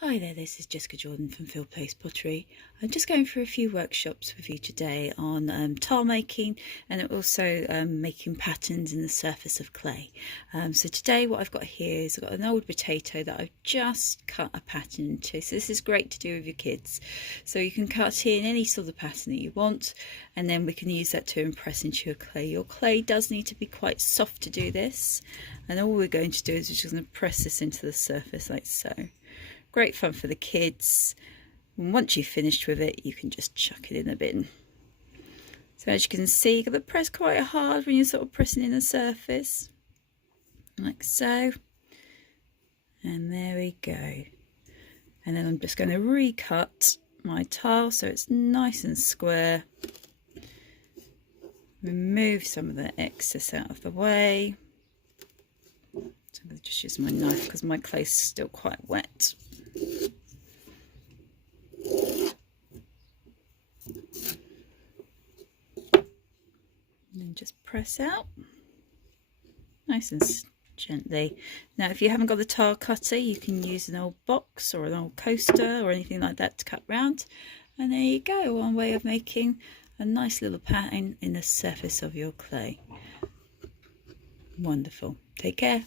Hi there, this is Jessica Jordan from Phil Place Pottery. I'm just going through a few workshops with you today on tile making and also making patterns in the surface of clay. So today what I've got here is I've got an old potato that I've just cut a pattern into. So this is great to do with your kids. So you can cut in any sort of pattern that you want, and then we can use that to impress into your clay. Your clay does need to be quite soft to do this, and all we're going to do is we're just going to press this into the surface like so. Great fun for the kids. And once you've finished with it, you can just chuck it in the bin. So as you can see, you've got to press quite hard when you're sort of pressing in the surface, like so. And there we go. And then I'm just going to recut my tile so it's nice and square. Remove some of the excess out of the way. So I'm going to just use my knife because my clay's still quite wet. And then just press out nice and gently. Now if you haven't got the tile cutter, you can use an old box or an old coaster or anything like that to cut round, and there you go, one way of making a nice little pattern in the surface of your clay. Wonderful. Take care.